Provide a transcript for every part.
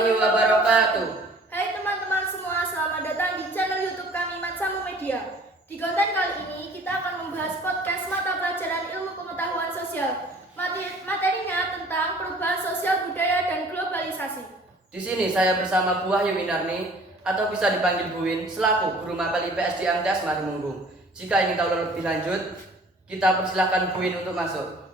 warahmatullahi wabarakatuh. Hai teman-teman semua, selamat datang di channel YouTube kami Matsamu Media. Di konten kali ini kita akan membahas podcast mata pelajaran ilmu pengetahuan sosial. Materinya tentang perubahan sosial budaya dan globalisasi. Di sini saya bersama Bu Wahyu Winarni atau bisa dipanggil Bu Win selaku guru mapel IPS di Amdas Marimunggung. Jika ingin tahu lebih lanjut, kita persilahkan Bu Win untuk masuk.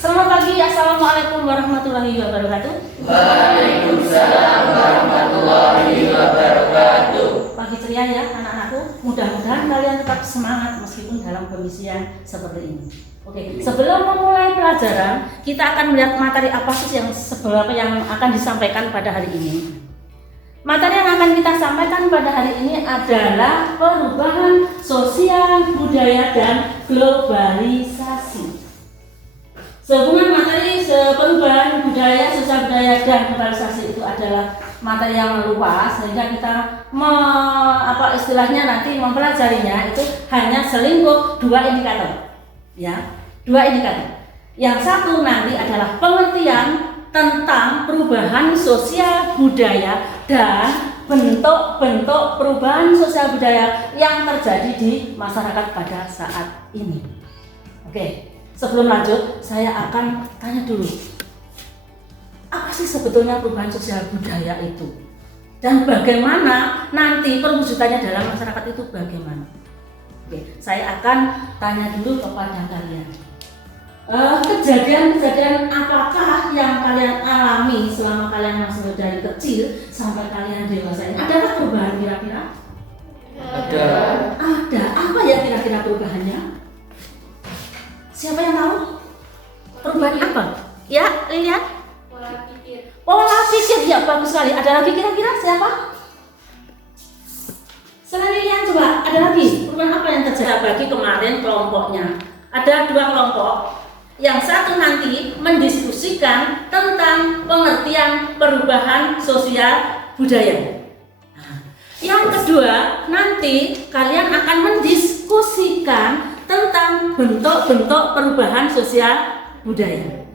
Selamat pagi, assalamualaikum warahmatullahi wabarakatuh. Waalaikumsalam warahmatullahi wabarakatuh. Pagi ceria ya anak-anakku. Mudah-mudahan kalian tetap semangat meskipun dalam kondisi yang seperti ini. Oke, sebelum memulai pelajaran, kita akan melihat materi apa sih yang akan disampaikan pada hari ini. Materi yang akan kita sampaikan pada hari ini adalah perubahan sosial, budaya, dan globalisasi. Sehubungan materi perubahan budaya, sosial budaya, dan globalisasi itu adalah materi yang luas, sehingga kita istilahnya nanti mempelajarinya itu hanya selingkuh dua indikator, ya, dua indikator. Yang satu nanti adalah pengertian tentang perubahan sosial budaya dan bentuk-bentuk perubahan sosial budaya yang terjadi di masyarakat pada saat ini. Oke. Sebelum lanjut, saya akan tanya dulu, apa sih sebetulnya perubahan sosial budaya itu? Dan bagaimana nanti perwujudannya dalam masyarakat itu bagaimana? Oke, saya akan tanya dulu kepada kalian. Kejadian-kejadian apakah yang kalian alami selama kalian masih dari kecil sampai kalian dewasa ini? Adakah perubahan kira-kira? Ada. Ada. Apa ya kira-kira perubahannya? Siapa yang tahu? Perubahan apa? Ya, lihat. Pola pikir. Pola pikir, ya bagus sekali. Ada lagi kira-kira siapa? Selain Lilian coba, ada lagi perubahan apa yang terjadi bagi kemarin kelompoknya? Ada dua kelompok. Yang satu nanti mendiskusikan tentang pengertian perubahan sosial budaya. Yang kedua, nanti kalian akan mendiskusikan tentang bentuk-bentuk perubahan sosial budaya.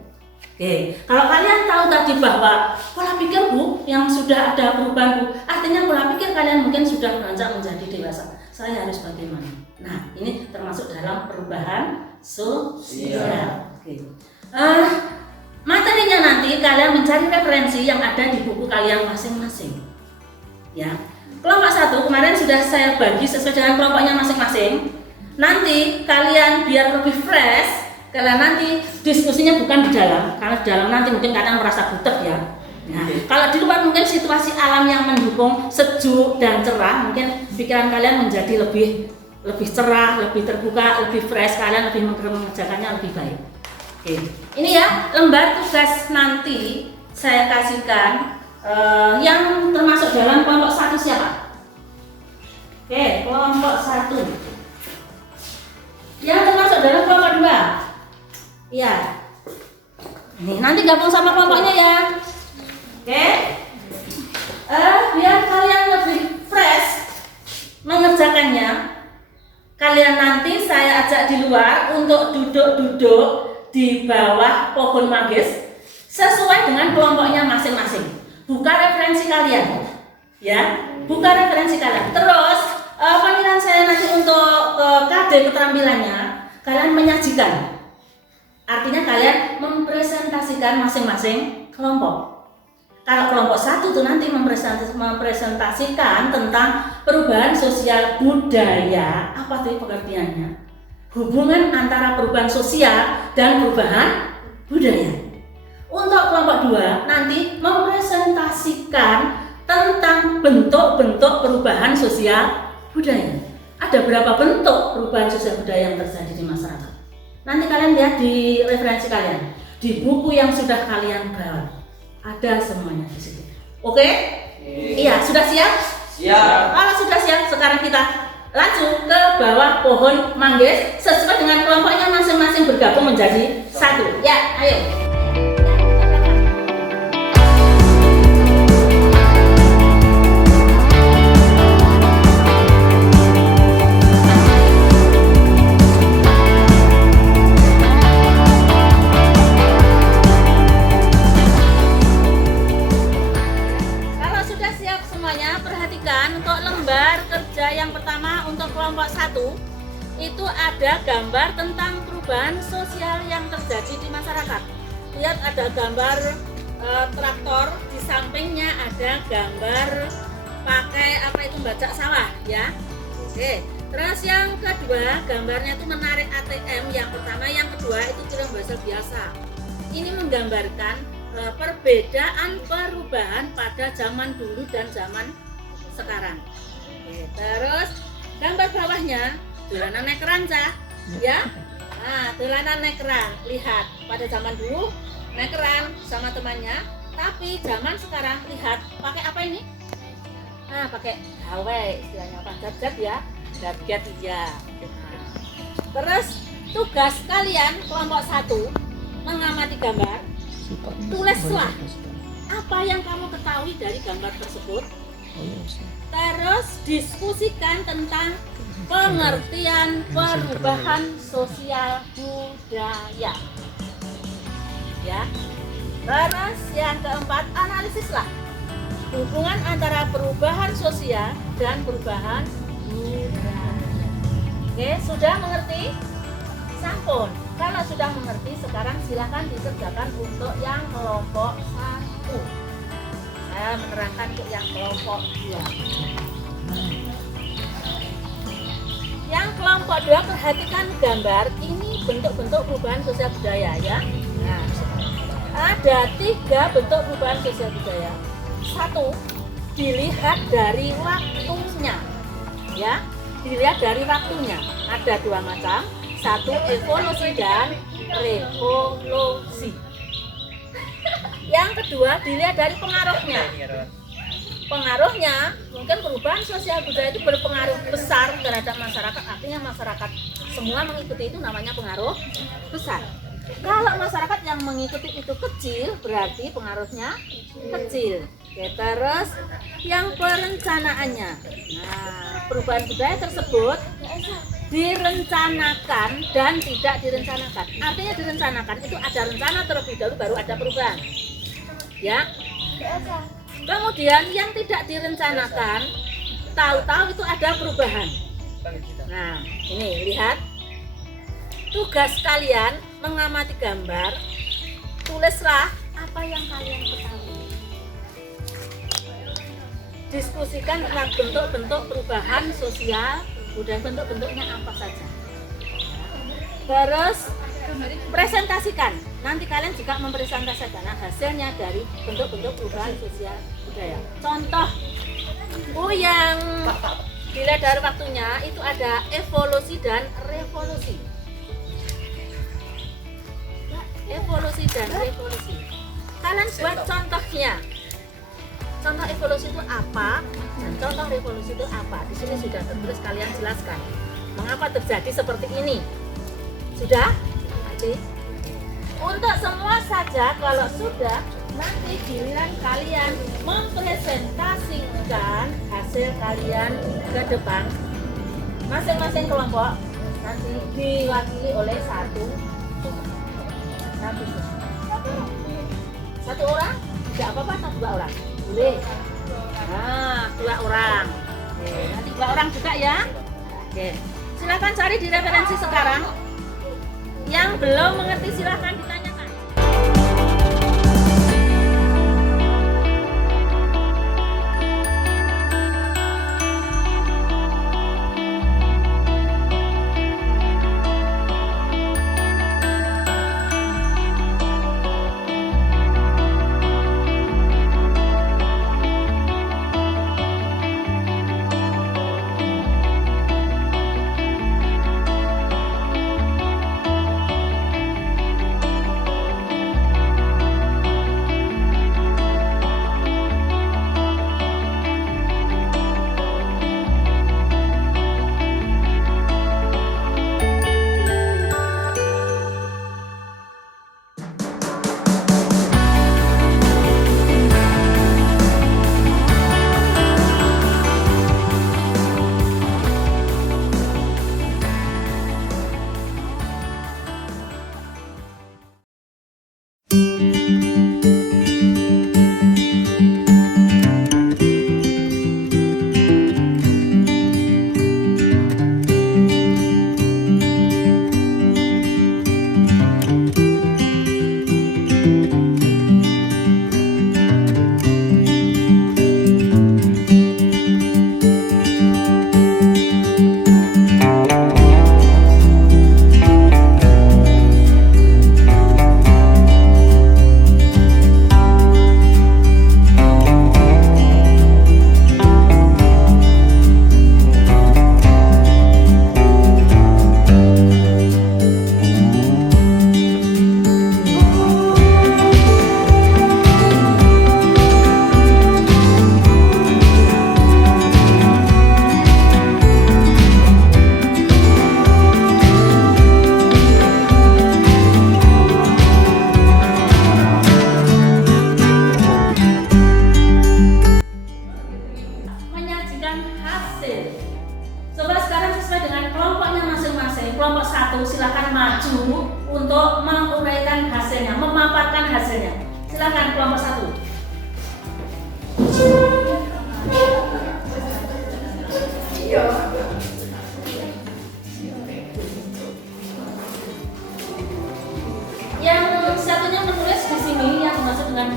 Oke, kalau kalian tahu tadi bahwa pola pikir Bu yang sudah ada perubahan Bu, artinya pola pikir kalian mungkin sudah beranjak menjadi dewasa. Saya harus bagaimana? Nah, ini termasuk dalam perubahan sosial. Oke. Materinya nanti kalian mencari referensi yang ada di buku kalian masing-masing. Ya. Kelompok satu kemarin sudah saya bagi sesuai dengan kelompoknya masing-masing. Nanti kalian biar lebih fresh, kalian nanti diskusinya bukan di dalam, karena di dalam nanti mungkin kalian merasa butek ya. Nah, kalau di luar mungkin situasi alam yang mendukung sejuk dan cerah, mungkin pikiran kalian menjadi lebih cerah, lebih terbuka, lebih fresh, kalian lebih mengerjakannya lebih baik. Oke, ini ya lembar tugas nanti saya kasihkan yang termasuk dalam kelompok satu siapa? Oke, kelompok satu. Yang termasuk dalam kelompok dua, ya. Ini nanti gabung sama kelompoknya ya. Oke. Biar kalian lebih fresh mengerjakannya, kalian nanti saya ajak di luar untuk duduk-duduk di bawah pohon manggis sesuai dengan kelompoknya masing-masing. Buka referensi kalian, ya. Buka referensi kalian. Terus panggilan saya nanti untuk KD keterampilannya, kalian menyajikan. Artinya kalian mempresentasikan masing-masing kelompok. Kalau kelompok satu itu nanti mempresentasikan tentang perubahan sosial budaya. Apa sih pengertiannya? Hubungan antara perubahan sosial dan perubahan budaya. Untuk kelompok 2 nanti mempresentasikan diskusikan tentang bentuk-bentuk perubahan sosial budaya. Ada berapa bentuk perubahan sosial budaya yang terjadi di masyarakat? Nanti kalian lihat di referensi kalian, di buku yang sudah kalian bawa, ada semuanya di situ. Oke? Iya, sudah siap? Siap. Kalau sudah siap, sekarang kita lanjut ke bawah pohon manggis sesuai dengan kelompoknya masing-masing bergabung menjadi satu. Ya, ayo. Kalau sudah siap semuanya, perhatikan untuk lembar kerja yang pertama untuk kelompok 1 itu ada gambar tentang perubahan sosial yang terjadi di masyarakat. Lihat ada gambar traktor, di sampingnya ada gambar pakai apa itu bajak sawah ya. Oke. Terus yang kedua gambarnya itu menarik ATM yang pertama, yang kedua itu kirim bahasa biasa. Ini menggambarkan perbedaan perubahan pada zaman dulu dan zaman sekarang. Oke, terus gambar bawahnya dolanan naik keran ya. Nah, dolanan naik keran. Lihat pada zaman dulu naik keran sama temannya, tapi zaman sekarang lihat pakai apa ini? Nah, pakai gawai istilahnya panjat ya. Gadget ya. Nah, terus tugas kalian kelompok 1 mengamati gambar. Tulislah apa yang kamu ketahui dari gambar tersebut. Terus diskusikan tentang pengertian perubahan sosial budaya. Ya. Terus yang keempat, analisislah hubungan antara perubahan sosial dan perubahan budaya. Oke, sudah mengerti? Sampun. Kalau sudah mengerti, sekarang silakan dikerjakan untuk yang kelompok 1. Saya menerangkan untuk yang kelompok 2. Yang kelompok 2 perhatikan gambar, ini bentuk-bentuk perubahan sosial budaya ya. Nah, ada 3 bentuk perubahan sosial budaya. 1, dilihat dari waktunya. Ya, dilihat dari waktunya. Ada 2 macam. 1 evolusi dan revolusi. Yang kedua dilihat dari pengaruhnya. Pengaruhnya mungkin perubahan sosial budaya itu berpengaruh besar terhadap masyarakat. Artinya masyarakat semua mengikuti itu namanya pengaruh besar. Kalau masyarakat yang mengikuti itu kecil berarti pengaruhnya kecil. Oke, terus yang perencanaannya. Nah, perubahan budaya tersebut direncanakan dan tidak direncanakan. Artinya direncanakan itu ada rencana terlebih dahulu baru ada perubahan. Ya. Kemudian yang tidak direncanakan tahu-tahu itu ada perubahan. Nah, ini lihat. Tugas kalian mengamati gambar. Tulislah apa yang kalian ketahui. Diskusikan tentang bentuk-bentuk perubahan sosial dan bentuk-bentuknya apa saja. Terus presentasikan. Nanti kalian juga mempresentasikan hasilnya dari bentuk-bentuk perubahan sosial budaya. Contoh yang dilihat dari waktunya itu ada evolusi dan revolusi. Evolusi dan revolusi. Kalian buat contohnya. Contoh evolusi itu apa dan contoh revolusi itu apa? Di sini sudah tertulis, kalian jelaskan mengapa terjadi seperti ini. Sudah? Nanti untuk semua saja kalau sudah, nanti giliran kalian mempresentasikan hasil kalian ke depan. Masing-masing kelompok nanti diwakili oleh satu orang, tidak apa-apa, atau 2 orang boleh. Nah, 2 orang. Oke, nanti 2 orang juga ya. Oke, silakan cari di referensi sekarang. Yang belum mengerti silakan ditanyakan.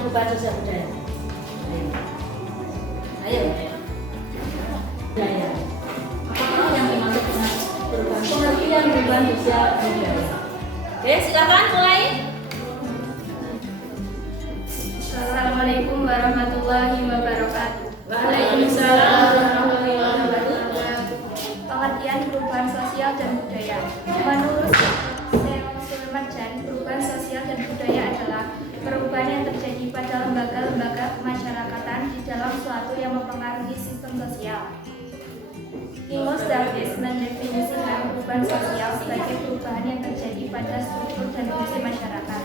perubahan sosial budaya? Ayo. Budaya. Apa yang dimaksud dengan perubahan? Pengertian perubahan sosial budaya. Oke, silakan mulai. Assalamualaikum warahmatullahi wabarakatuh. Waalaikumsalam warahmatullahi wabarakatuh. Pengertian perubahan sosial dan budaya. Menurut Sulmarjan, perubahan sosial dan budaya adalah perubahan yang terjadi pada lembaga-lembaga kemasyarakatan di dalam suatu yang mempengaruhi sistem sosial. Amos Davis mendefinisikan perubahan sosial sebagai perubahan yang terjadi pada struktur dan fungsi masyarakat.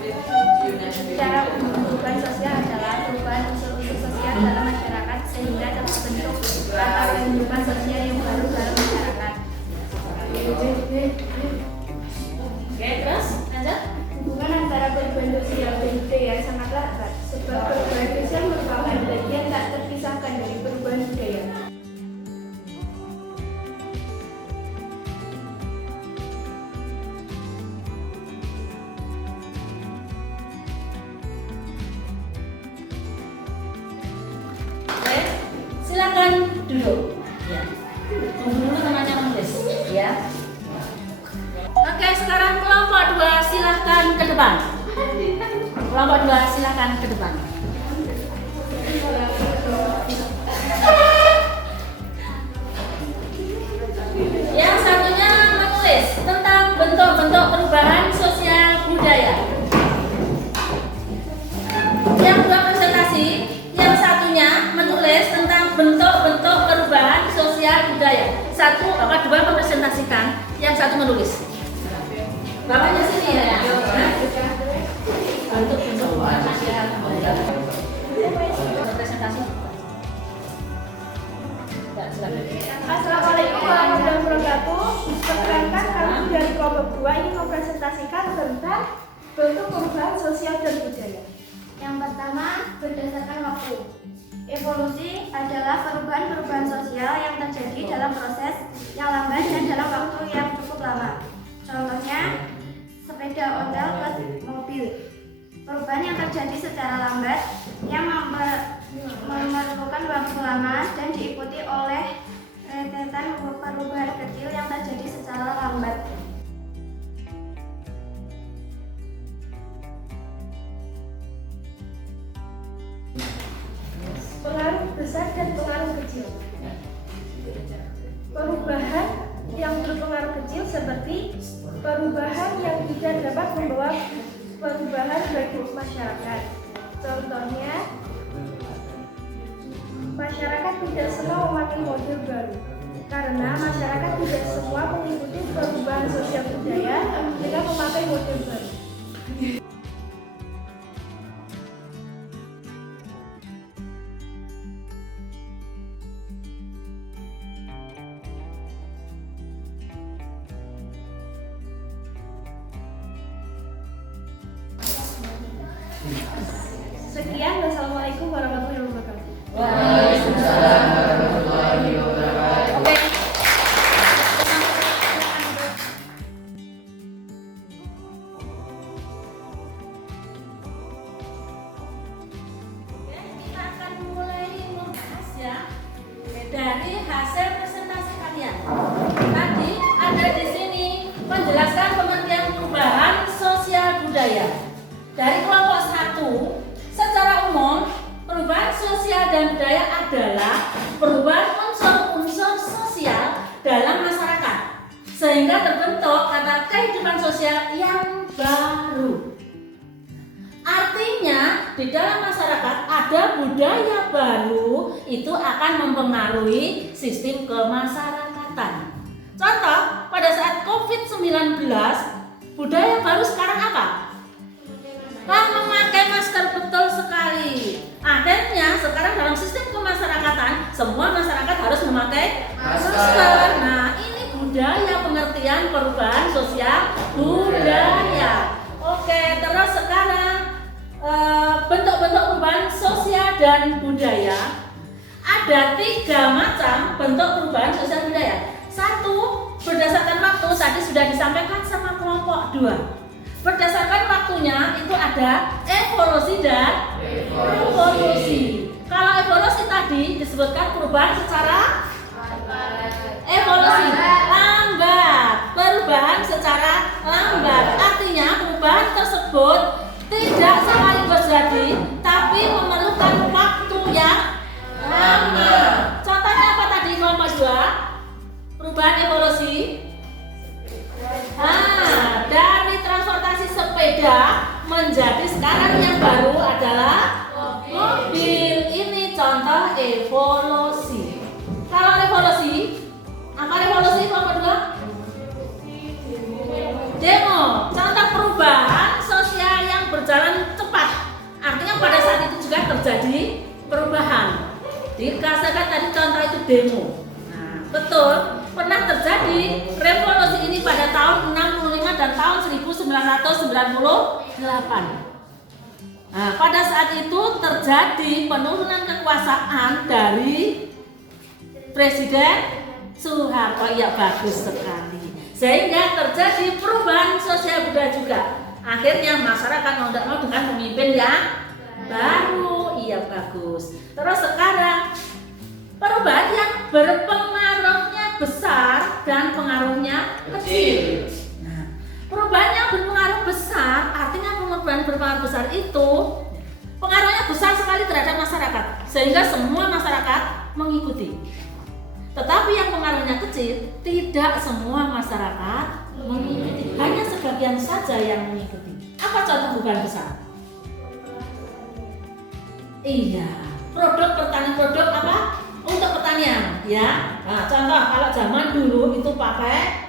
Secara umum, perubahan sosial adalah perubahan unsur-unsur sosial dalam masyarakat sehingga terbentuk tata kehidupan sosial yang baru dalam masyarakat. Oke, terus lanjut. Hubungan antara perubahan sosial dan budaya sangatlah erat, sebab perubahan sosial merupakan bagian tak terpisahkan dari perubahan budaya. Oke, silakan duduk. Ya. Tunggu dulu namanya menulis. Ya. Oke, sekarang kelompok 2 silahkan ke depan. Kelompok 2 silahkan ke depan. Yang satunya menulis tentang bentuk-bentuk perubahan sosial budaya. Yang dua presentasi, yang satunya menulis tentang bentuk-bentuk perubahan sosial budaya. Satu apa dua mempresentasikan, yang satu menulis. Bapaknya sini ya. Bentuk-bentuk perubahan sosial budaya. Presentasi. Ya, silakan. Assalamualaikum warahmatullahi wabarakatuh. Perkenalkan kami dari kelompok 2 ini mempresentasikan tentang bentuk perubahan sosial dan budaya. Yang pertama, berdasarkan waktu. Evolusi adalah perubahan-perubahan sosial yang terjadi dalam proses yang lambat dan dalam waktu yang cukup lama. Contohnya, sepeda ontel ke mobil. Perubahan yang terjadi secara lambat yang memerlukan waktu lama dan diikuti oleh rentetan perubahan kecil yang terjadi secara lambat. Pengaruh besar dan pengaruh kecil. Perubahan yang berpengaruh kecil seperti perubahan yang tidak dapat membawa perubahan bagi masyarakat. Contohnya, masyarakat tidak semua memakai model baru karena masyarakat tidak semua mengikuti perubahan sosial budaya dengan memakai model baru. Sekian, wassalamualaikum warahmatullahi wabarakatuh. Waalaikumsalam warahmatullahi wabarakatuh. Oke. Kita akan mulai membahas ya dari hasil presentasi kalian. Tadi ada di sini menjelaskan pengertian perubahan sosial budaya. Dari kelompok 1, secara umum perubahan sosial dan budaya adalah perubahan unsur-unsur sosial dalam masyarakat sehingga terbentuk kata kehidupan sosial yang baru. Artinya di dalam masyarakat ada budaya baru, itu akan mempengaruhi sistem kemasyarakatan. Contoh, pada saat COVID-19, budaya baru sekarang apa? Memakai masker, betul sekali. Akhirnya sekarang dalam sistem kemasyarakatan semua masyarakat harus memakai masker. Nah, ini budaya, pengertian perubahan sosial budaya. Oke, terus sekarang bentuk-bentuk perubahan sosial dan budaya. Ada 3 macam bentuk perubahan sosial budaya. 1, berdasarkan waktu, tadi sudah disampaikan sama kelompok 2. Berdasarkan waktunya itu ada evolusi dan disebutkan perubahan secara evolusi lambat. Perubahan secara lambat artinya perubahan tersebut tidak sekaligus terjadi, tapi memerlukan waktu yang lama. Contohnya apa tadi kelompok 2? Perubahan evolusi. Dari transportasi sepeda menjadi sekarang yang baru adalah mobil. Ini contoh evolusi. Kalau revolusi, apa revolusi kelompok 2? Demo. Contoh perubahan sosial yang berjalan cepat. Artinya pada saat itu juga terjadi perubahan. Dikasihkan tadi contoh itu demo. Nah, betul. Pernah terjadi revolusi ini pada tahun 65 dan tahun 1998. Nah, pada saat itu terjadi penurunan kekuasaan dari Presiden Soeharto. Ya, bagus sekali. Sehingga terjadi perubahan sosial budaya juga. Akhirnya masyarakat mau tidak mau dengan pemimpin yang baru. Iya, bagus. Terus sekarang perubahan yang berpengaruhnya besar dan pengaruhnya kecil. Nah, perubahan yang berpengaruh besar artinya perubahan berpengaruh besar itu pengaruhnya besar sekali terhadap masyarakat sehingga semua masyarakat mengikuti. Tetapi yang pengaruhnya kecil, tidak semua masyarakat mengikuti, hanya sebagian saja yang mengikuti. Apa contoh perubahan besar? Iya, produk apa? Untuk pertanian, ya. Nah, contoh kalau zaman dulu itu pakai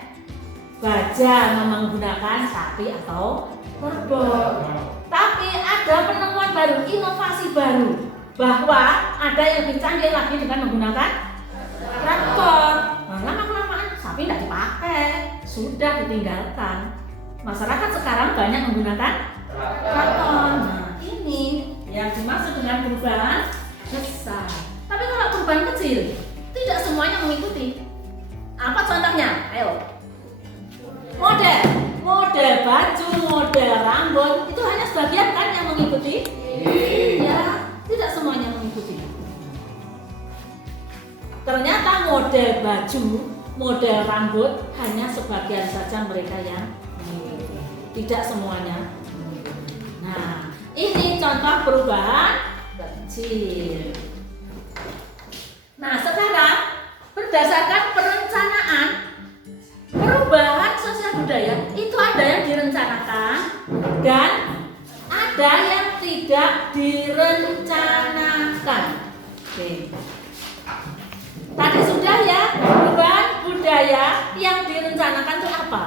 baja, menggunakan sapi atau kerbau. Tapi ada penemuan baru, inovasi baru, bahwa ada yang lebih canggih lagi dengan menggunakan traktor. Nah, lama-kelamaan sapi tidak dipakai, sudah ditinggalkan. Masyarakat sekarang banyak menggunakan traktor. Nah, ini yang dimaksud dengan perubahan besar. Tapi kalau perubahan kecil, tidak semuanya mengikuti. Apa contohnya? Ayo. Model baju, model rambut, itu hanya sebagian kan yang mengikuti? Ya, tidak semuanya mengikuti. Ternyata model baju, model rambut hanya sebagian saja mereka yang mengikuti. Tidak semuanya. Nah, ini contoh perubahan kecil. Nah, sekarang berdasarkan perencanaan perubahan sosial budaya itu ada yang direncanakan dan ada yang tidak direncanakan. Oke. Tadi sudah ya, perubahan budaya yang direncanakan itu apa?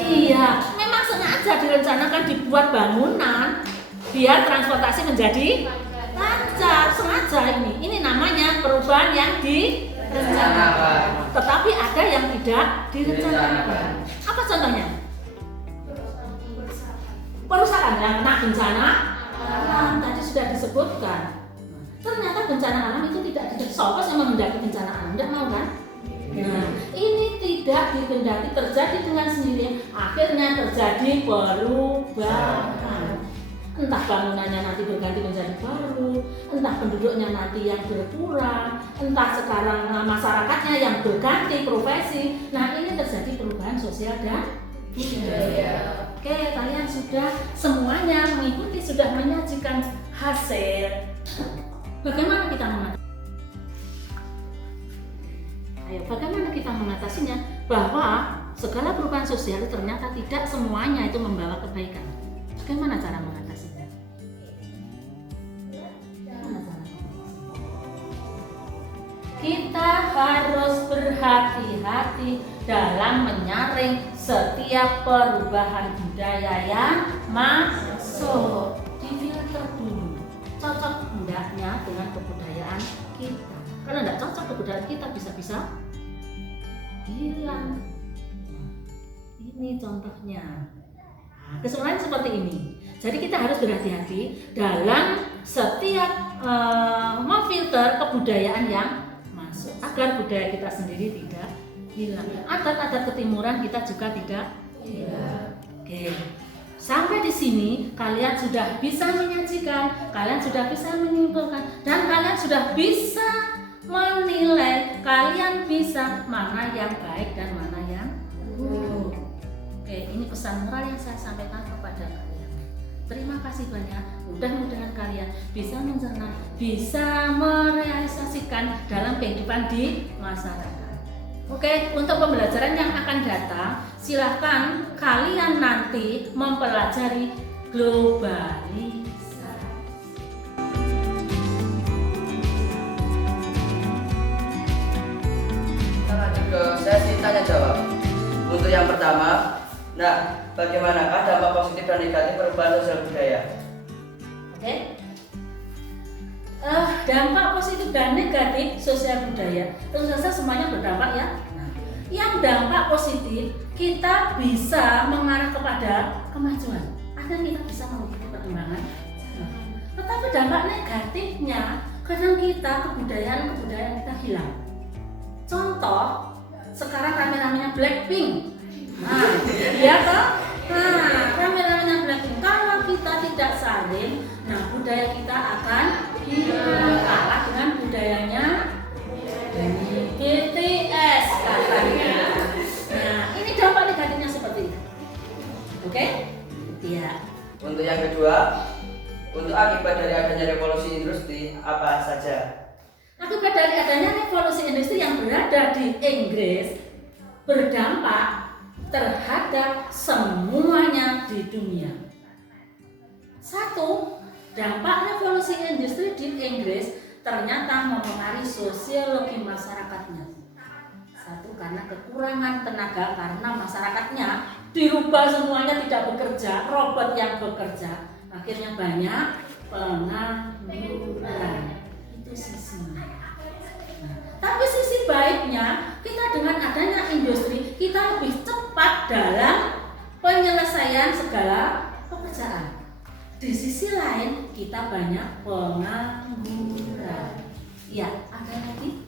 Iya, memang sengaja direncanakan dibuat bangunan biar transportasi menjadi lancar, sengaja ini. Ini namanya perubahan yang direncanakan. Tetapi ada yang tidak direncanakan. Apa contohnya? Perusahaan yang kena bencana alam tadi sudah disebutkan. Ternyata bencana alam itu tidak disopas yang menghendaki bencana alam, tidak mau kan? Nah, ini tidak dikehendaki terjadi dengan sendirinya. Akhirnya terjadi perubahan. Entah bangunannya nanti berganti menjadi baru, entah penduduknya nanti yang berkurang, entah sekarang masyarakatnya yang berganti profesi. Nah, ini terjadi perubahan sosial dan budaya. Oke, kalian sudah semuanya mengikuti, sudah menyajikan hasil. Bagaimana kita mengatasi? Ayo, bagaimana kita mengatasinya? Bahwa segala perubahan sosial ternyata tidak semuanya itu membawa kebaikan. Bagaimana cara mengatasinya? Kita harus berhati-hati dalam menyaring setiap perubahan budaya yang masuk. Difilter dulu, cocok hendaknya dengan kebudayaan kita. Kalau tidak cocok kebudayaan kita, bisa-bisa hilang. Ini contohnya. Keseluruhan seperti ini. Jadi kita harus berhati-hati dalam setiap memfilter kebudayaan yang masuk agar budaya kita sendiri tidak hilang. Adat-adat ketimuran kita juga tidak hilang. Oke. sampai di sini kalian sudah bisa menyajikan, kalian sudah bisa menyimpulkan, dan kalian sudah bisa menilai, kalian bisa mana yang baik dan mana yang buruk. Oke, ini pesan moral yang saya sampaikan kepada kalian. Terima kasih banyak. Mudah-mudahan kalian bisa mencerna, bisa merealisasikan dalam kehidupan di masyarakat. Oke, untuk pembelajaran yang akan datang, silahkan kalian nanti mempelajari globalisasi. Kita lanjut ke sesi tanya jawab. Untuk yang pertama, nah, bagaimanakah dampak positif dan negatif perubahan sosial budaya? Oke. Dampak positif dan negatif sosial budaya tentu saja semuanya berdampak ya. Yang dampak positif kita bisa mengarah kepada kemajuan, agar kita bisa mengikuti perkembangan. Tetapi dampak negatifnya kadang kita kebudayaan kita hilang. Contoh, sekarang rame-ramenya Blackpink. Nah, iya toh? Nah, rame-ramenya Blackpink. Kalau kita tidak saling, nah budaya kita akan hilang, kalah dengan budayanya BTS katanya. Nah, ini dampak negatifnya seperti itu. Oke? Iya. Untuk yang kedua, untuk akibat dari adanya revolusi industri apa saja? Akibat dari adanya revolusi industri yang berada di Inggris berdampak terhadap semuanya di dunia. Satu, dampak revolusi industri di Inggris ternyata mempengaruhi sosiologi masyarakatnya. Satu, karena kekurangan tenaga karena masyarakatnya dirubah semuanya tidak bekerja, robot yang bekerja. Akhirnya banyak pengangguran. Itu sisinya. Nah, tapi sisi baiknya, kita dengan adanya industri, kita lebih cepat dalam penyelesaian segala pekerjaan. Di sisi lain, kita banyak pengangguran. Ya, ada lagi?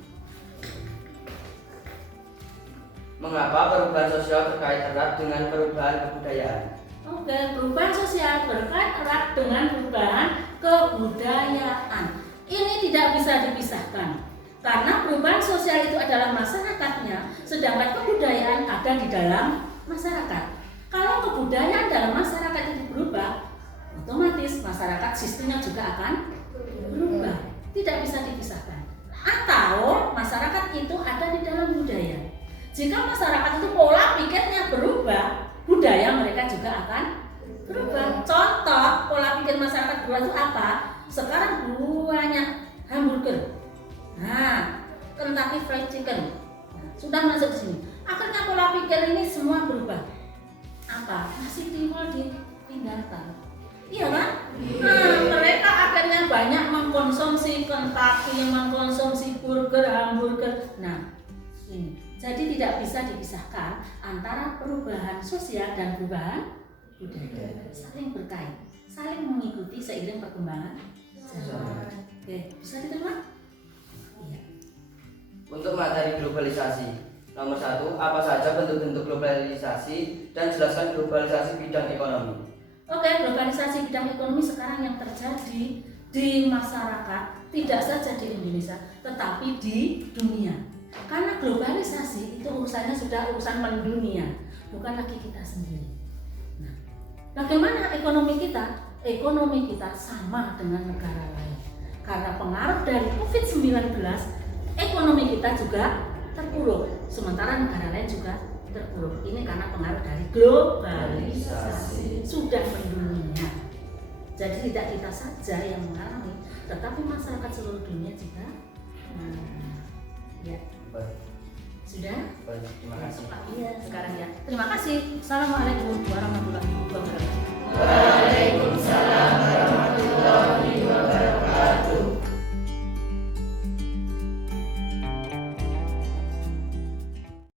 Mengapa perubahan sosial terkait erat dengan perubahan kebudayaan? Oke, perubahan sosial berkait erat dengan perubahan kebudayaan. Ini tidak bisa dipisahkan. Karena perubahan sosial itu adalah masyarakatnya, sedangkan kebudayaan ada di dalam masyarakat. Kalau kebudayaan dalam masyarakat itu berubah, otomatis masyarakat sistemnya juga akan berubah. Tidak bisa dipisahkan. Atau masyarakat itu ada di dalam budaya. Jika masyarakat itu pola pikirnya berubah, budaya mereka juga akan berubah. Contoh pola pikir masyarakat berubah itu apa? Sekarang banyak hamburger. Nah, Kentucky Fried Chicken sudah masuk sini. Akhirnya pola pikir ini semua berubah. Apa? Nasi tiwul ditinggalkan. Iya kan? Nah, mereka akhirnya banyak mengkonsumsi Kentucky, mengkonsumsi burger, hamburger. Nah, ini. Jadi tidak bisa dipisahkan antara perubahan sosial dan perubahan budaya. Saling berkait, saling mengikuti seiring perkembangan zaman. Oke, bisa diterima? Iya. Untuk materi globalisasi, nomor 1, apa saja bentuk-bentuk globalisasi dan jelaskan globalisasi bidang ekonomi. Oke, globalisasi bidang ekonomi sekarang yang terjadi di masyarakat tidak saja di Indonesia, tetapi di dunia. Karena globalisasi itu urusannya sudah urusan mendunia, bukan lagi kita sendiri. Nah, bagaimana ekonomi kita? Ekonomi kita sama dengan negara lain. Karena pengaruh dari COVID-19, ekonomi kita juga terpuruk, sementara negara lain juga terpuruk. Ini karena pengaruh dari globalisasi sudah mendunia. Jadi tidak kita saja yang mengalami, tetapi masyarakat seluruh dunia juga. Ya. Sudah? Terima kasih. Iya, sekarang ya. Terima kasih. Assalamualaikum warahmatullahi wabarakatuh. Waalaikumsalam warahmatullahi wabarakatuh.